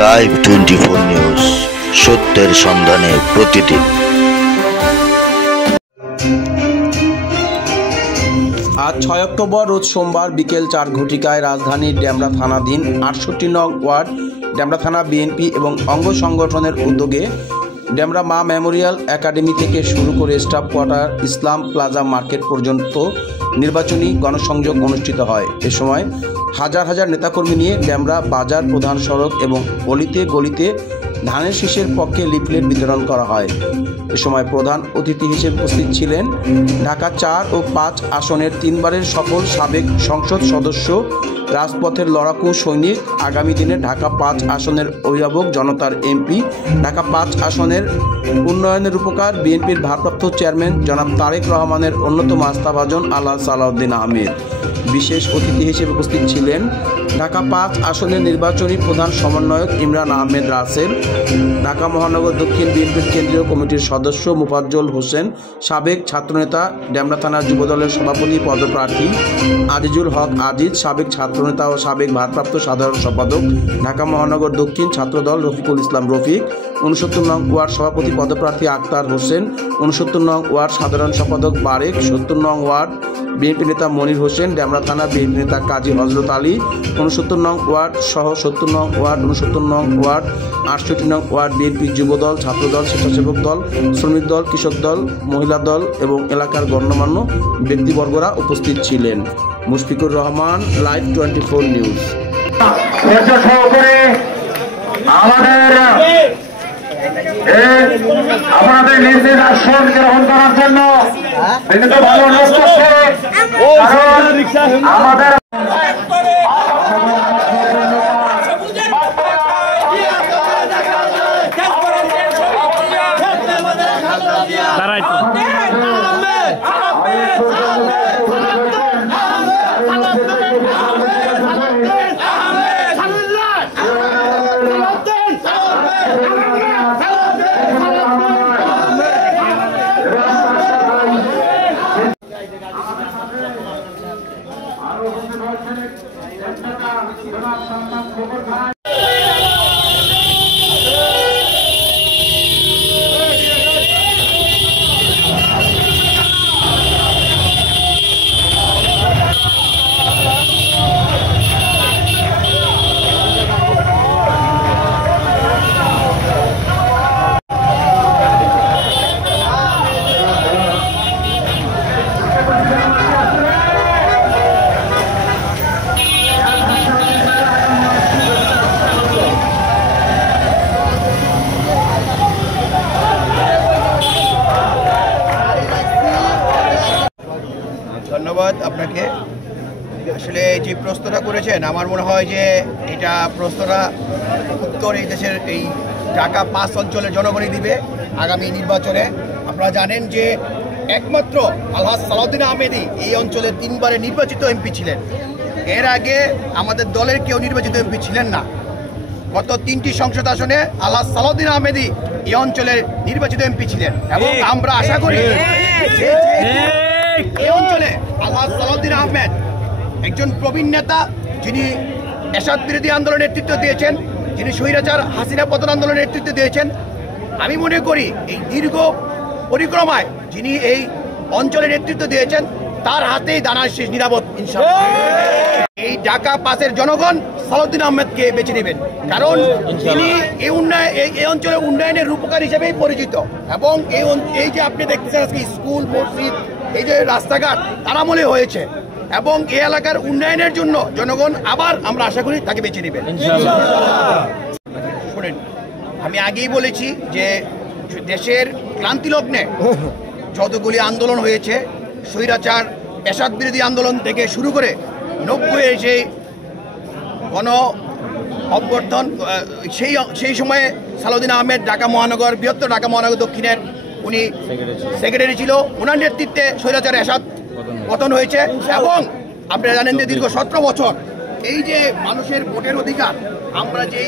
Live 24 news, সত্যের সন্ধানে প্রতিদিন। আজ 6 অক্টোবর রোজ সোমবার বিকেল 4 ঘটিকায় রাজধানীর ডেমরা থানাধীন 68 নং ওয়ার্ড ডেমরা থানা বিএনপি এবং অঙ্গ সংগঠনের উদ্যোগে ডেমরা মা মেমোরিয়াল একাডেমি থেকে শুরু করে স্টাফ কোয়ার্টার ইসলাম প্লাজা মার্কেট পর্যন্ত নির্বাচনী গণসংযোগ অনুষ্ঠিত হয়। এ সময় হাজার হাজার নেতাকর্মী নিয়ে ডেমরা বাজার প্রধান সড়ক এবং অলিতে গলিতে ধানের শীষের পক্ষে লিফলেট বিতরণ করা হয়। এ সময় প্রধান অতিথি হিসেবে উপস্থিত ছিলেন ঢাকা 4 ও 5 আসনের 3 বারের সফল সাবেক সংসদ সদস্য, রাজপথের লড়াকু সৈনিক, আগামী দিনে ঢাকা 5 আসনের অভিভাবক জনতার এমপি, ঢাকা 5 আসনের উন্নয়নের রূপকার বিএনপির ভারপ্রাপ্ত চেয়ারম্যান জনাব তারেক রহমানের অন্যতম আস্থাভাজন আল্লাহ সালাউদ্দিন আহমেদ। বিশেষ অতিথি হিসেবে উপস্থিত ছিলেন ঢাকা 5 আসনের নির্বাচনী প্রধান সমন্বয়ক ইমরান আহমেদ রাসেল, ঢাকা মহানগর দক্ষিণ বিএনপির কেন্দ্রীয় কমিটির সদস্য মুফাজ্জল হোসেন, সাবেক ছাত্রনেতা, ডেমরা থানা যুবদলের সভাপতি পদপ্রার্থী আজিজুল হক আজিজ, সাবেক ছাত্রনেতা ও সাবেক ভারপ্রাপ্ত সাধারণ সম্পাদক, ঢাকা মহানগর দক্ষিণ ছাত্রদল রফিকুল ইসলাম রফিক, 69 নং ওয়ার্ড সভাপতি পদপ্রার্থী আক্তার হোসেন, 69 নং ওয়ার্ড সাধারণ সম্পাদক বারেক, 70 নং ওয়ার্ড বিএনপি নেতা মনির হোসেন, ডেমরা থানা বিএনপি নেতা কাজী হজরত আলী, 69 নং ওয়ার্ড সহ 70 নং ওয়ার্ড, 69 নং ওয়ার্ড, 68 নং ওয়ার্ড বিএনপি যুবদল, ছাত্রদল, স্বেচ্ছাসেবক দল, শ্রমিক দল, কৃষক দল, মহিলা দল এবং এলাকার গণ্যমান্য ব্যক্তিবর্গরা উপস্থিত ছিলেন। Mushfiqur Rahman, live 24 news. আপনাদের নিজ নিজ আসন গ্রহণ করার জন্য ভালো অনুরোধ করছে। আমাদের ধন্যবাদ আপনাকে। আসলে যে প্রশ্নটা করেছেন, আমার মনে হয় যে এটা প্রশ্নটা উত্তর এই দেশের এই ঢাকা 5 অঞ্চলের জনগণই দিবে আগামী নির্বাচনে। আপনারা জানেন যে একমাত্র আল্লাহ সালাউদ্দিন আহমেদই এই অঞ্চলের 3 বারে নির্বাচিত এমপি ছিলেন। এর আগে আমাদের দলের কেউ নির্বাচিত এমপি ছিলেন না। গত 3টি সংসদ আসনে আল্লাহ সালাউদ্দিন আহমেদই এই অঞ্চলের নির্বাচিত এমপি ছিলেন এবং আমরা আশা করি এই অঞ্চলে আল্লাহ সালাউদ্দিন আহমেদ একজন প্রবীণ নেতা, যিনি এরশাদ বিরোধী আন্দোলনের নেতৃত্ব দিয়েছেন, যিনি স্বৈরাচার হাসিনা পতন আন্দোলনের নেতৃত্ব দিয়েছেন। আমি মনে করি এই দীর্ঘ পরিক্রমায় যিনি এই অঞ্চলের নেতৃত্ব দিয়েছেন, তার হাতেই দানার শীষ নিরাপদ ইনশাআল্লাহ। এই ঢাকা 5-এর জনগণ সালাউদ্দিন আহমেদকে বেছে নেবেন, কারণ তিনি এই অঞ্চলের উন্নয়নের রূপকার হিসেবেই পরিচিত। এবং এই যে আপনি দেখতেছেন আজকে স্কুল, মসজিদ, এই যে রাস্তাঘাট তার আমলে হয়েছে এবং এই এলাকার উন্নয়নের জন্য জনগণ আবার আমরা আশা করি তাকে বেছে নেবেন। শোনেন, আমি আগেই বলেছি যে দেশের ক্লান্তি লগ্নে যতগুলি আন্দোলন হয়েছে, স্বৈরাচার এরশাদ বিরোধী আন্দোলন থেকে শুরু করে 90 সেই গণ অভ্যর্থন, সেই সময়ে সালাউদ্দিন আহমেদ ঢাকা মহানগর, বৃহত্তর ঢাকা মহানগর দক্ষিণের উনি সেক্রেটারি ছিল। ওনার নেতৃত্বে স্বৈরাচার এরশাদ পতন হয়েছে এবং আপনারা জানেন যে দীর্ঘ 17 বছর এই যে মানুষের ভোটের অধিকার, আমরা যে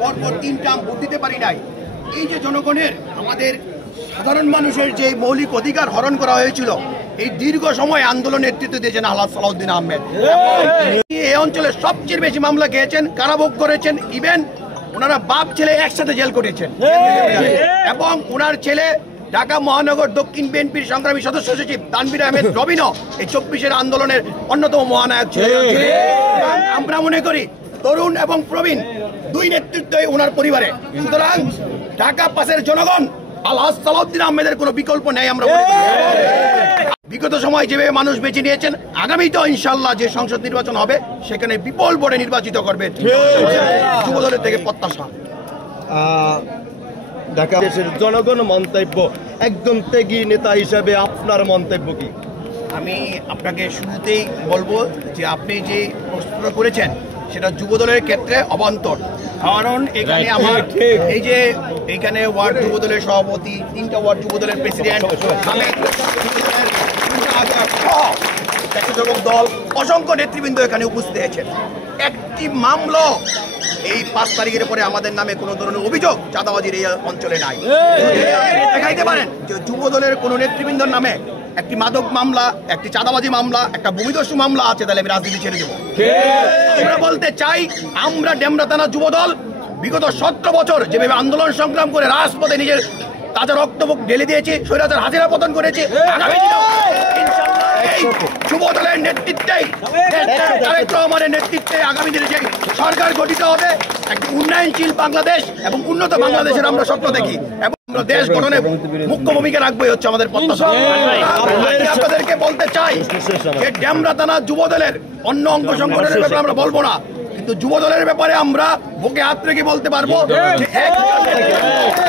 পরপর 3 টার্ম ভোট দিতে পারি নাই, এই যে জনগণের, আমাদের সাধারণ মানুষের যে মৌলিক অধিকার হরণ করা হয়েছিল, এই দীর্ঘ সময় আন্দোলন নেতৃত্ব দিয়েছেন আল্লাহ সালাউদ্দিন আহমেদ। এই অঞ্চলে সবচেয়ে বেশি মামলা খেয়েছেন, কারাভোগ করেছেন, ইভেন ওনারা বাপ ছেলে একসাথে জেল করেছেন এবং ওনার ছেলে ঢাকা মহানগর দক্ষিণ বিএনপির সংগ্রামী সদস্য সচিব তানভীর আহমেদ রবিনও এই 24-এর আন্দোলনের অন্যতম মহানায়ক ছিলেন। আমরা মনে করি তরুণ এবং প্রবীণ দুই নেতৃত্বই ওনার পরিবারে। সুতরাং ঢাকা পাশের জনগণ আলহাজ সালাউদ্দিন আহমেদের কোনো বিকল্প নেই। আমরা বিগত সময় যেভাবে মানুষ বেছে নিয়েছেন, আগামীতেও ইনশাল্লাহ যে সংসদ নির্বাচন হবে সেখানে বিপুল ভোটে নির্বাচিত করবে যুবদলের থেকে প্রত্যাশা। ঢাকা দেশের জনগণ মন্তব্য, একজন ত্যাগী নেতা হিসাবে আপনার মন্তব্য কি? আমি আপনাকে শুরুতেই বলবো যে আপনি যে প্রশ্ন করেছেন সেটা যুবদলের ক্ষেত্রে অবান্তর। কারণ এখানে আমার এই যে এইখানে ওয়ার্ড যুবদলের সভাপতি, 3টা ওয়ার্ড যুবদলের প্রেসিডেন্ট, স্বেচ্ছাসেবক দল, অসংখ্য নেতৃবৃন্দ এখানে উপস্থিত হয়েছেন। একটি মামলা এই 5 তারিখের পরে আমাদের নামে কোনো ধরনের অভিযোগ চাঁদাবাজির এই অঞ্চলে নাই। দেখাইতে পারেন যে যুবদলের কোনো নেতৃবৃন্দর নামে একটি মাদক মামলা, একটি চাঁদাবাজি মামলা, একটা ভূমিদস্যু মামলা আছে, তাহলে আমি রাজনীতি ছেড়ে দেবো। আমরা বলতে চাই, আমরা ডেমরা থানা যুবদল বিগত 17 বছর যেভাবে আন্দোলন সংগ্রাম করে রাজপথে নিজের তাজা রক্তবুক ঢেলে দিয়েছি, স্বৈরাচার হাজিরা পতন করেছি। আগামী দিনেও ইনশাআল্লাহ এই যুবদলের নেতৃত্বেই, তারেক রহমানের নেতৃত্বে আগামী দিনে যে সরকার গঠিত হবে, একটি উন্নয়নশীল বাংলাদেশ এবং উন্নত বাংলাদেশের আমরা স্বপ্ন দেখি এবং আমরা দেশ গঠনে মুখ্য ভূমিকা রাখবোই হচ্ছে আমাদের প্রত্যাশা। আপনাদেরকে বলতে চাই যে ডেমরা থানা যুবদলের অন্য অঙ্গ সংগঠনের ব্যাপারে আমরা বলবো না, কিন্তু যুবদলের ব্যাপারে আমরা বুকে হাত রেখে বলতে পারবো যে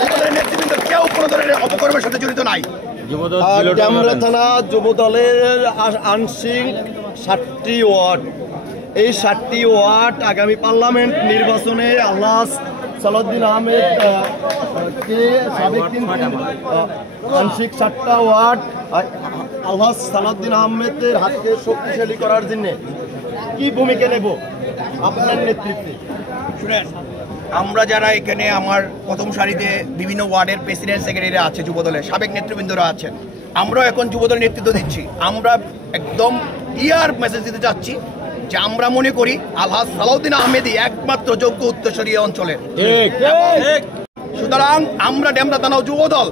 যুবদলের নেতৃবৃন্দ কেউ কোনো ধরনের অপকর্মের সাথে জড়িত নাই। ডেমরা থানা যুবদলের আংশিক 7টি ওয়ার্ড, এই 7টি ওয়ার্ড আগামী পার্লামেন্ট নির্বাচনে আলহাজ সালাউদ্দিন আহমেদ কে সাবেক আংশিক 7টা ওয়ার্ড আলহাজ সালাউদ্দিন আহমেদের হাতকে শক্তিশালী করার জন্য কি ভূমিকা নেব আপনার নেতৃত্বে? শুনেন, আমরা যারা এখানে আমার প্রথম সারিতে বিভিন্ন ওয়ার্ডের প্রেসিডেন্ট সেক্রেটারি আছে, যুবদলের সাবেক নেতৃবৃন্দরা আছেন, আমরাও এখন যুবদলের নেতৃত্ব দিচ্ছি। আমরা একদম ক্লিয়ার মেসেজ দিতে চাচ্ছি যে আমরা মনে করি আলহাজ সালাউদ্দিন আহমেদই একমাত্র যোগ্য উত্তরসূরি অঞ্চলের। সুতরাং আমরা ডেমরা থানা যুবদল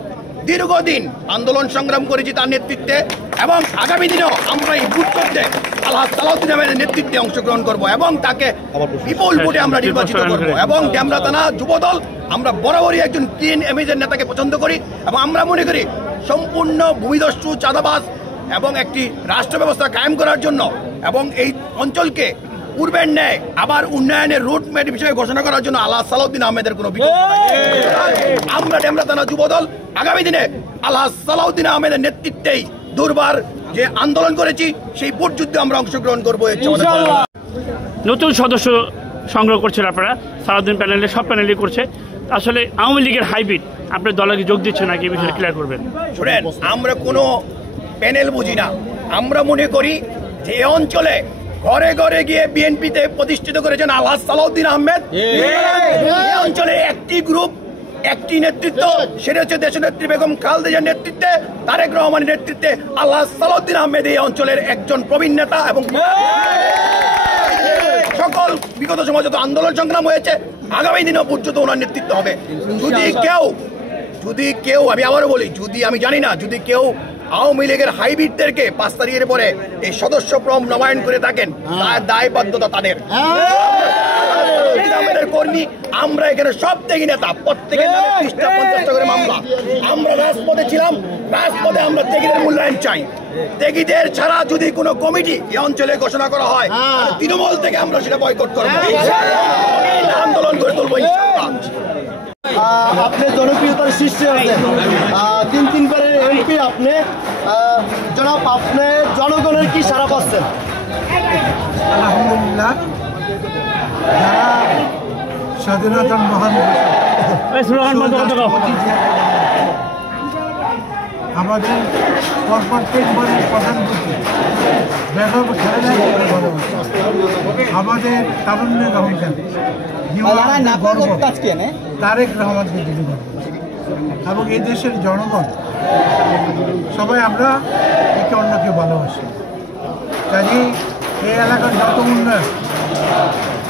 দীর্ঘদিন আন্দোলন সংগ্রাম করেছি তার নেতৃত্বে এবং আগামী দিনেও আমরা এই ভোট করতে আলহাজ সালাউদ্দিন আহমেদের নেতৃত্বে অংশগ্রহণ করব এবং তাকে বিপুল ভোটে আমরা নির্বাচিত করব। এবং ডেমরা থানা যুবদল আমরা বরাবরই একজন ক্লিন ইমেজের নেতাকে পছন্দ করি এবং আমরা মনে করি সম্পূর্ণ ভূমিদস্যু, চাঁদাবাজ এবং একটি রাষ্ট্র ব্যবস্থা কায়েম করার জন্য এবং এই অঞ্চলকে পূর্বের ন্যায় আবার উন্নয়নের রুট ম্যাপ হিসেবে ঘোষণা করার জন্য আলহাজ সালাউদ্দিন আহমেদের কোনো বিকল্প নাই। আমরা ডেমরা থানা যুবদল আগামী দিনে আলহাজ সালাউদ্দিন আহমেদের নেতৃত্বেই দুর্বার যে আন্দোলন করেছি সেই ভোট যুদ্ধে আমরা অংশগ্রহণ করবো। নতুন সদস্য সংগ্রহ করছেন আপনারা, সালাউদ্দিন প্যানেলে সব প্যানেলই করছে, আসলে আওয়ামী লীগের হাইব্রিড আপনার দলে যোগ দিচ্ছে নাকি, বিষয়টা ক্লিয়ার করবেন। শুনেন, আমরা কোনো প্যানেল বুঝি না। আমরা মনে করি যে এই অঞ্চলে ঘরে ঘরে গিয়ে বিএনপিতে প্রতিষ্ঠিত করেছেন আলহাজ সালাউদ্দিন আহমেদ। এই অঞ্চলে একটি গ্রুপ, একটি নেতৃত্ব, সেটা হচ্ছে দেশনেত্রী বেগম খালেদা জিয়ার নেতৃত্বে, তারেক রহমানের নেতৃত্বে আলহাজ সালাউদ্দিন আহমেদ এই অঞ্চলের একজন প্রবীণ নেতা এবং সকল বিগত সময় যত আন্দোলন সংগ্রাম হয়েছে আগামী দিনেও পর্যন্ত ওনার নেতৃত্ব হবে। যদি কেউ আমি আবারও বলি, যদি আমি জানি না, যদি কেউ আওয়ামী লীগের হাইব্রিডদেরকে 5 তারিখের পরে এই সদস্য ফর্ম নবায়ন করে থাকেন, তার দায়বদ্ধতা তাদের। আমাদের কর্মী আমরা এখানে সব ত্যাগী নেতা, প্রত্যেকের নামে 30টা-50টা করে মামলা। আমরা রাজপথে ছিলাম, রাজপথে আমরা ত্যাগীদের মূল্যায়ন চাই। ত্যাগীদের ছাড়া যদি কোনো কমিটি এই অঞ্চলে ঘোষণা করা হয়, তৃণমূল থেকে আমরা সেটা বয়কট করবো, আন্দোলন করে তুলবো। আপনি জনপ্রিয়তার শীর্ষে আছেন, 3 বারের এমপি আপনি, জনাব আপনি জনগণের কি সাড়া পাচ্ছেন? আলহামদুলিল্লাহ, যারা স্বাধীনতার মহান আমাদের পরপর 3 বারের প্রধানমন্ত্রী বেগম খালেদা জিয়াকে ভালোবাসে, আমাদের তারুণ্যের রহমান তারেক রহমানকে দিতে এবং এই দেশের জনগণ সবাই আমরা একে অন্যকে ভালোবাসি। কাজে এই এলাকার যত উন্নয়ন,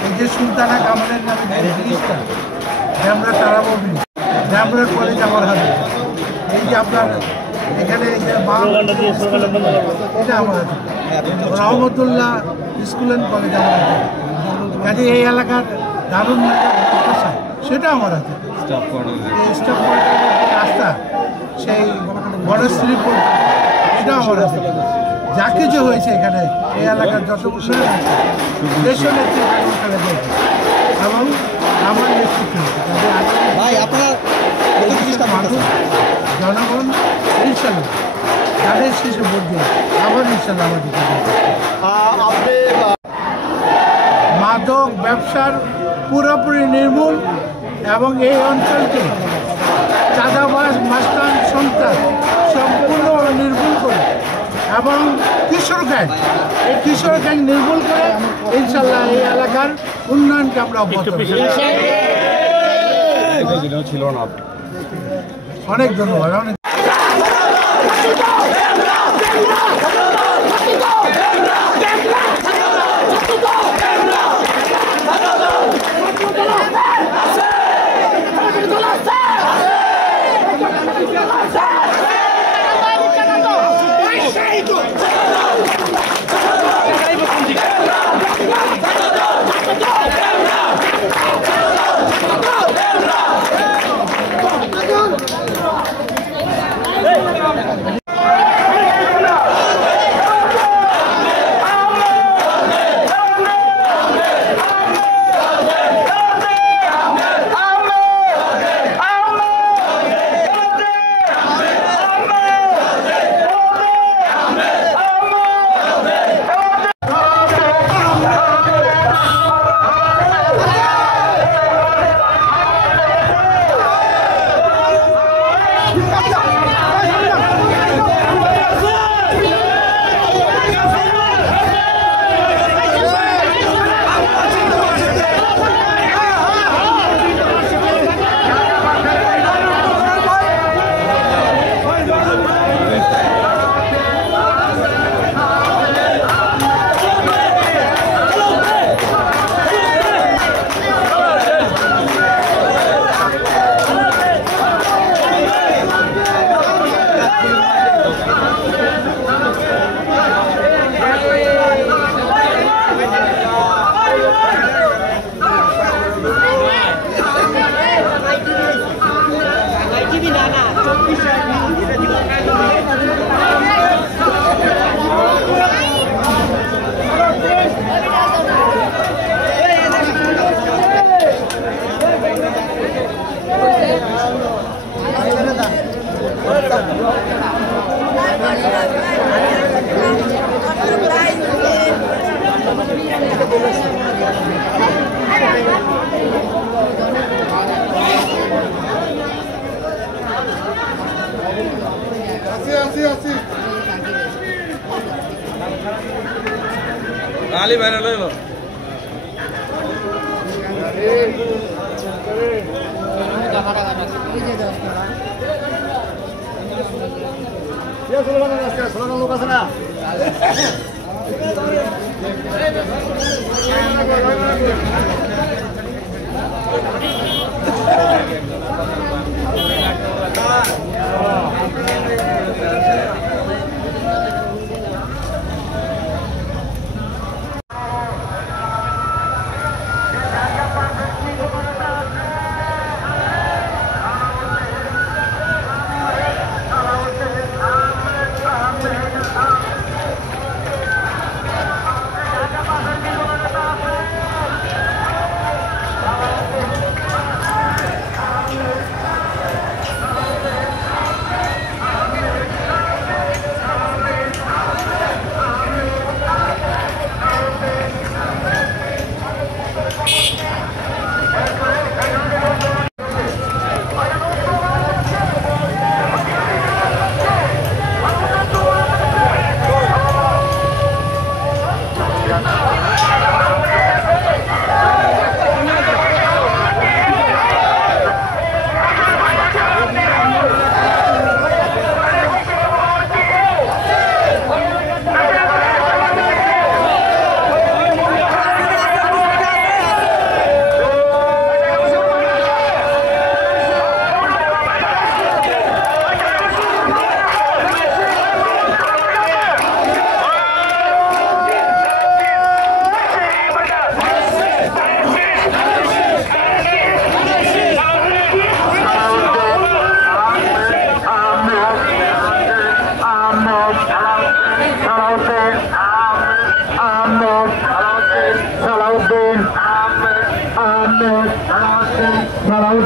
এই যে সুলতানা কামালের নামে যে ব্রিজটা ড্যামরা তারাবী, ড্যামরা কলেজ আমার হাতে, এই যে আপনার এখানে এই যে এটা আমার হাতে, রহমতুল্লাহ স্কুল অ্যান্ড কলেজ আমার হাতে, কাজে এই এলাকার দারুণ মাদ্রাসা সেটা আমার হাতে, স্টাফ কোয়ার্টারের রাস্তা সেই বনশ্রীপুর এটা আমার হাতে। যা কিছু হয়েছে এখানে এই এলাকার যত উন্নয়ন দেশের নেতৃত্ব এবং আমার নেতৃত্ব ভাই আপনার মানুষ জনগণ ইনশাল্লাহ তাদের শেষে ভোট দিয়ে আবার ইনশাল্লাহ আমাদের আপনি মাদক ব্যবসার পুরোপুরি নির্মূল এবং এই অঞ্চলকে চাঁদাবাজ মাস্তান সন্ত্রাস সম্পূর্ণ নির্মূল করে এবং কিশোর গ্যাং এই কিশোর গ্যাং নির্মূল করে ইনশাল্লাহ এই এলাকার উন্নয়নকে আমরা অনেক ধন্যবাদ। অনেক Ali বাইরে লইলো লোক আছে না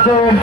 আসুন